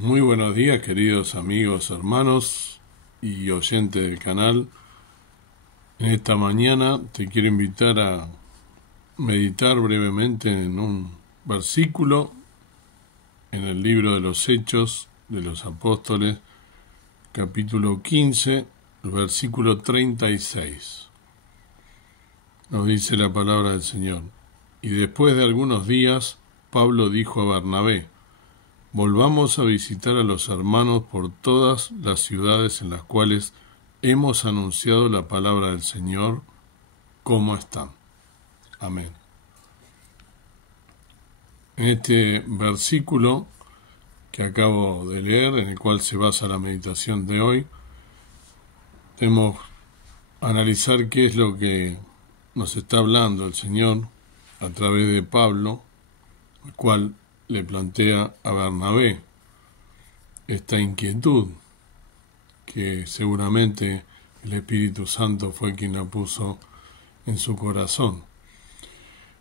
Muy buenos días, queridos amigos, hermanos y oyentes del canal. En esta mañana te quiero invitar a meditar brevemente en un versículo en el libro de los Hechos de los Apóstoles, capítulo 15, el versículo 36. Nos dice la palabra del Señor: Y después de algunos días, Pablo dijo a Bernabé: volvamos a visitar a los hermanos por todas las ciudades en las cuales hemos anunciado la palabra del Señor. ¿Cómo están? Amén. En este versículo que acabo de leer, en el cual se basa la meditación de hoy, debemos analizar qué es lo que nos está hablando el Señor a través de Pablo, el cual le plantea a Bernabé esta inquietud que seguramente el Espíritu Santo fue quien la puso en su corazón.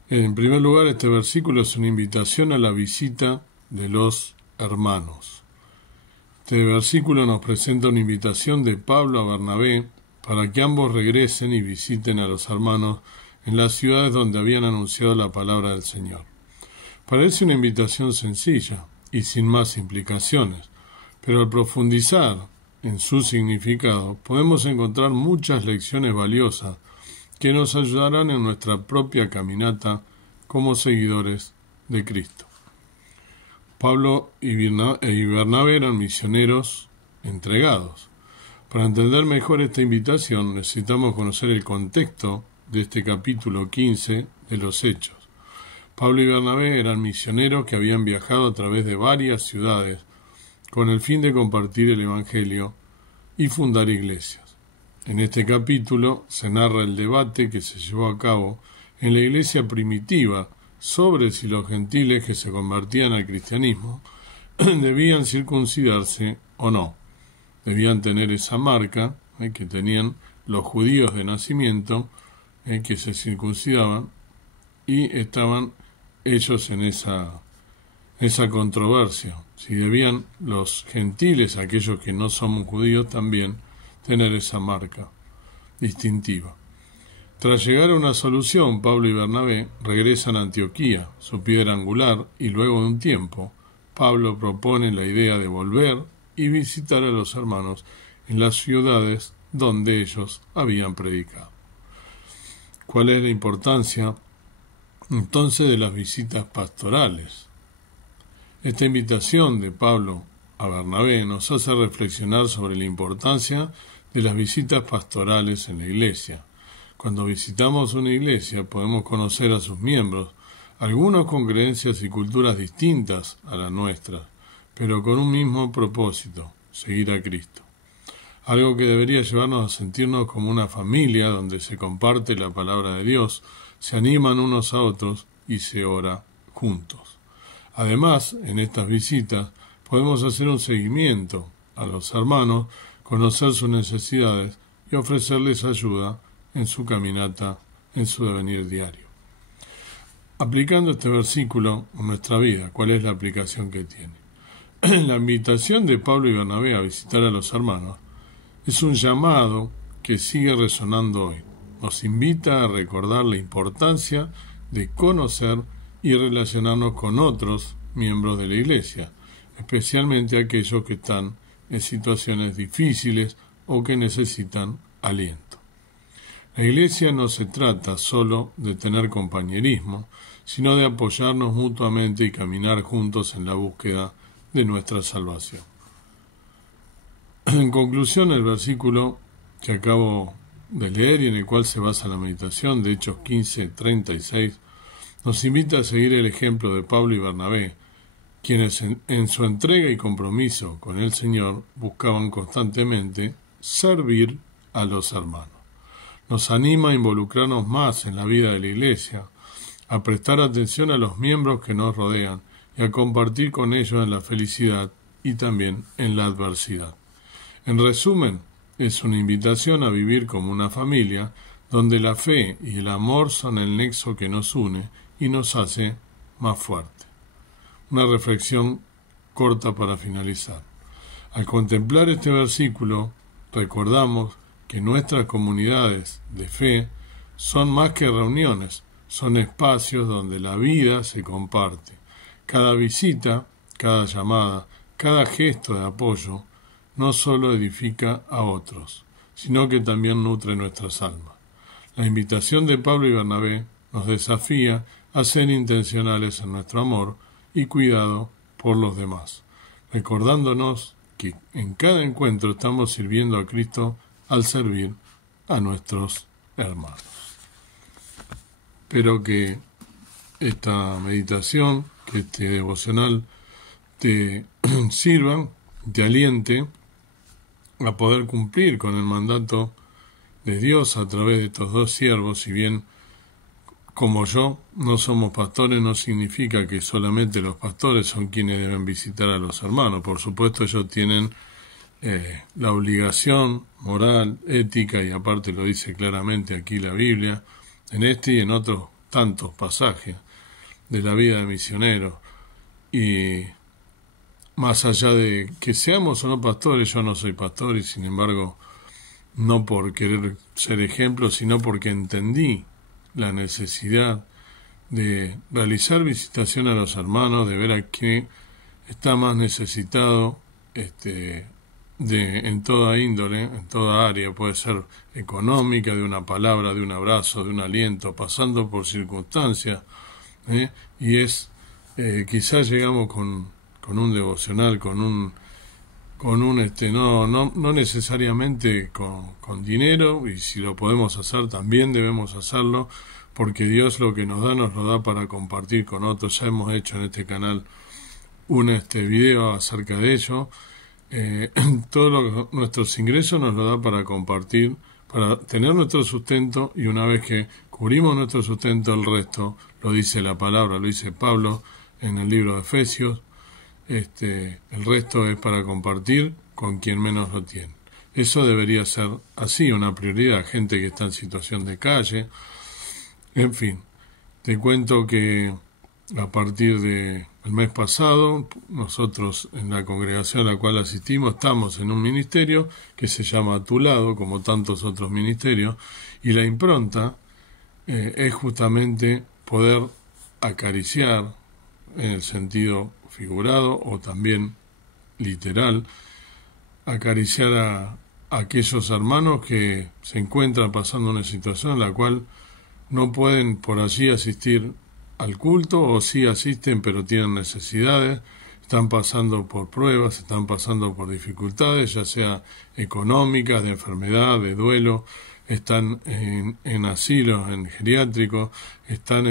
En primer lugar, este versículo es una invitación a la visita de los hermanos. Este versículo nos presenta una invitación de Pablo a Bernabé para que ambos regresen y visiten a los hermanos en las ciudades donde habían anunciado la palabra del Señor. Parece una invitación sencilla y sin más implicaciones, pero al profundizar en su significado podemos encontrar muchas lecciones valiosas que nos ayudarán en nuestra propia caminata como seguidores de Cristo. Pablo y Bernabé eran misioneros entregados. Para entender mejor esta invitación necesitamos conocer el contexto de este capítulo 15 de los Hechos. Pablo y Bernabé eran misioneros que habían viajado a través de varias ciudades con el fin de compartir el Evangelio y fundar iglesias. En este capítulo se narra el debate que se llevó a cabo en la iglesia primitiva sobre si los gentiles que se convertían al cristianismo debían circuncidarse o no. Debían tener esa marca que tenían los judíos de nacimiento, que se circuncidaban, y estaban ellos en esa controversia, si debían los gentiles, aquellos que no son judíos, también tener esa marca distintiva. Tras llegar a una solución, Pablo y Bernabé regresan a Antioquía, su piedra angular, y luego de un tiempo, Pablo propone la idea de volver y visitar a los hermanos en las ciudades donde ellos habían predicado. ¿Cuál es la importancia entonces de las visitas pastorales? Esta invitación de Pablo a Bernabé nos hace reflexionar sobre la importancia de las visitas pastorales en la iglesia. Cuando visitamos una iglesia podemos conocer a sus miembros, algunos con creencias y culturas distintas a las nuestras, pero con un mismo propósito: seguir a Cristo. Algo que debería llevarnos a sentirnos como una familia donde se comparte la palabra de Dios, se animan unos a otros y se ora juntos. Además, en estas visitas podemos hacer un seguimiento a los hermanos, conocer sus necesidades y ofrecerles ayuda en su caminata, en su devenir diario. Aplicando este versículo en nuestra vida, ¿cuál es la aplicación que tiene? La invitación de Pablo y Bernabé a visitar a los hermanos es un llamado que sigue resonando hoy. Nos invita a recordar la importancia de conocer y relacionarnos con otros miembros de la iglesia, especialmente aquellos que están en situaciones difíciles o que necesitan aliento. La iglesia no se trata solo de tener compañerismo, sino de apoyarnos mutuamente y caminar juntos en la búsqueda de nuestra salvación. En conclusión, el versículo que acabo de leer y en el cual se basa la meditación de Hechos 15:36 nos invita a seguir el ejemplo de Pablo y Bernabé, quienes en su entrega y compromiso con el Señor buscaban constantemente servir a los hermanos. Nos anima a involucrarnos más en la vida de la iglesia, a prestar atención a los miembros que nos rodean y a compartir con ellos en la felicidad y también en la adversidad. En resumen, es una invitación a vivir como una familia, donde la fe y el amor son el nexo que nos une y nos hace más fuertes. Una reflexión corta para finalizar. Al contemplar este versículo, recordamos que nuestras comunidades de fe son más que reuniones, son espacios donde la vida se comparte. Cada visita, cada llamada, cada gesto de apoyo no solo edifica a otros, sino que también nutre nuestras almas. La invitación de Pablo y Bernabé nos desafía a ser intencionales en nuestro amor y cuidado por los demás, recordándonos que en cada encuentro estamos sirviendo a Cristo al servir a nuestros hermanos. Espero que esta meditación, que este devocional te sirva, te aliente a poder cumplir con el mandato de Dios a través de estos dos siervos. Si bien, como yo, no somos pastores, no significa que solamente los pastores son quienes deben visitar a los hermanos. Por supuesto, ellos tienen la obligación moral, ética, y aparte lo dice claramente aquí la Biblia, en este y en otros tantos pasajes de la vida de misionero. Y más allá de que seamos o no pastores, yo no soy pastor y sin embargo, no por querer ser ejemplo, sino porque entendí la necesidad de realizar visitación a los hermanos, de ver a quién está más necesitado en toda índole, en toda área, puede ser económica, de una palabra, de un abrazo, de un aliento, pasando por circunstancias, y es quizás llegamos con un devocional, no necesariamente con dinero, y si lo podemos hacer también debemos hacerlo, porque Dios lo que nos lo da para compartir con otros. Ya hemos hecho en este canal un video acerca de ello. Todos nuestros ingresos nos lo da para compartir, para tener nuestro sustento, y una vez que cubrimos nuestro sustento, el resto lo dice la palabra, lo dice Pablo en el libro de Efesios. El resto es para compartir con quien menos lo tiene. Eso debería ser así, una prioridad. Gente que está en situación de calle. En fin, te cuento que a partir del mes pasado, nosotros en la congregación a la cual asistimos estamos en un ministerio que se llama A Tu Lado, como tantos otros ministerios, y la impronta es justamente poder acariciar, en el sentido figurado o también literal, acariciar a aquellos hermanos que se encuentran pasando una situación en la cual no pueden por allí asistir al culto, o sí asisten pero tienen necesidades, están pasando por pruebas, están pasando por dificultades, ya sea económicas, de enfermedad, de duelo, están en asilos, en geriátricos, están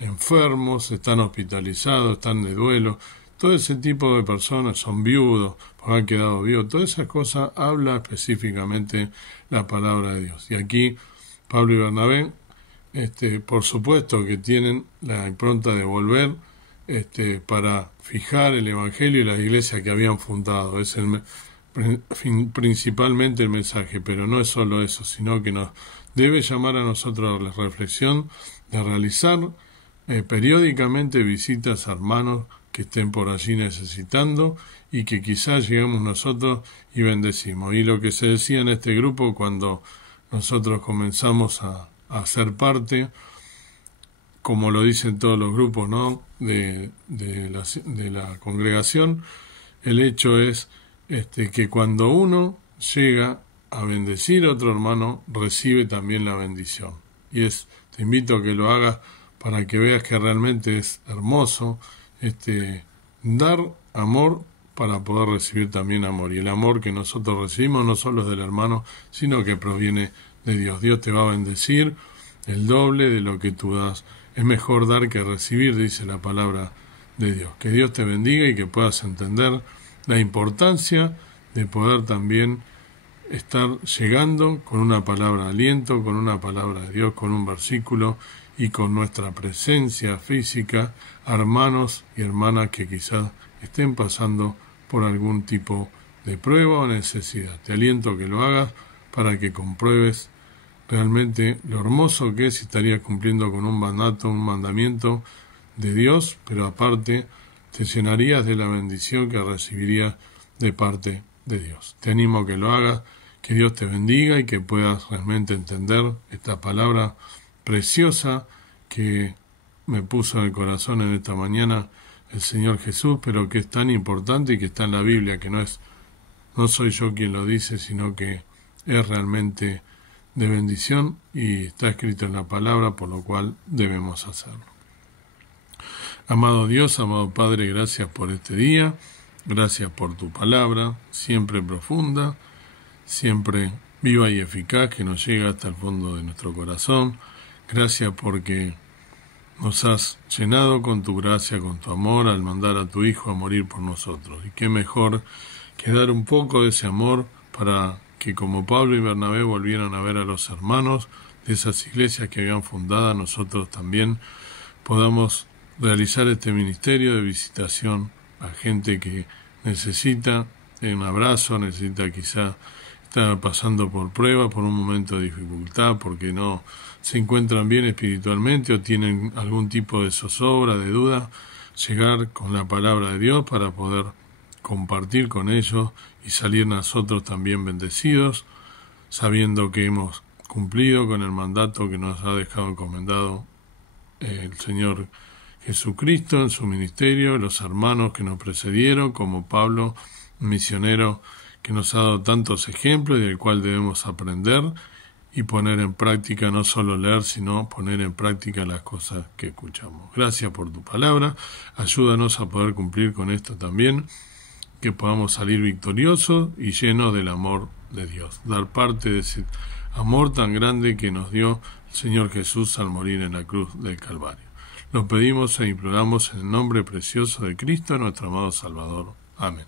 enfermos, están hospitalizados, están de duelo. Todo ese tipo de personas son viudos, porque han quedado viudos. Todas esas cosas habla específicamente la palabra de Dios. Y aquí Pablo y Bernabé, por supuesto que tienen la impronta de volver para fijar el Evangelio y la iglesia que habían fundado. Es principalmente el mensaje, pero no es solo eso, sino que nos debe llamar a nosotros a la reflexión de realizar periódicamente visitas a hermanos que estén por allí necesitando y que quizás lleguemos nosotros y bendecimos. Y lo que se decía en este grupo cuando nosotros comenzamos a ser parte, como lo dicen todos los grupos, ¿no?, de la congregación, el hecho es que cuando uno llega a bendecir a otro hermano, recibe también la bendición. Y te invito a que lo hagas para que veas que realmente es hermoso dar amor para poder recibir también amor. Y el amor que nosotros recibimos no solo es del hermano, sino que proviene de Dios. Dios te va a bendecir el doble de lo que tú das. Es mejor dar que recibir, dice la palabra de Dios. Que Dios te bendiga y que puedas entender la importancia de poder también estar llegando con una palabra de aliento, con una palabra de Dios, con un versículo y con nuestra presencia física a hermanos y hermanas que quizás estén pasando por algún tipo de prueba o necesidad. Te aliento a que lo hagas para que compruebes realmente lo hermoso que es si estarías cumpliendo con un mandato, un mandamiento de Dios, pero aparte te llenarías de la bendición que recibirías de parte de Dios. Te animo a que lo hagas, que Dios te bendiga y que puedas realmente entender esta palabra preciosa que me puso en el corazón en esta mañana el Señor Jesús, pero que es tan importante y que está en la Biblia, que no soy yo quien lo dice, sino que es realmente de bendición y está escrito en la palabra, por lo cual debemos hacerlo. Amado Dios, amado Padre, gracias por este día, gracias por tu palabra, siempre profunda, siempre viva y eficaz, que nos llega hasta el fondo de nuestro corazón. Gracias porque nos has llenado con tu gracia, con tu amor, al mandar a tu Hijo a morir por nosotros. Y qué mejor que dar un poco de ese amor para que, como Pablo y Bernabé volvieran a ver a los hermanos de esas iglesias que habían fundado, nosotros también podamos realizar este ministerio de visitación a gente que necesita un abrazo, necesita quizá estar pasando por prueba, por un momento de dificultad, porque no se encuentran bien espiritualmente o tienen algún tipo de zozobra, de duda, llegar con la palabra de Dios para poder compartir con ellos y salir nosotros también bendecidos, sabiendo que hemos cumplido con el mandato que nos ha dejado encomendado el Señor Jesucristo en su ministerio, los hermanos que nos precedieron, como Pablo, misionero que nos ha dado tantos ejemplos y del cual debemos aprender y poner en práctica, no solo leer, sino poner en práctica las cosas que escuchamos. Gracias por tu palabra, ayúdanos a poder cumplir con esto también, que podamos salir victoriosos y llenos del amor de Dios, dar parte de ese amor tan grande que nos dio el Señor Jesús al morir en la cruz del Calvario. Lo pedimos e imploramos en el nombre precioso de Cristo, nuestro amado Salvador. Amén.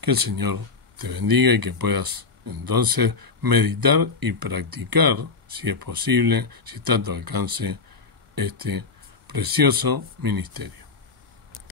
Que el Señor te bendiga y que puedas entonces meditar y practicar, si es posible, si está a tu alcance, este precioso ministerio.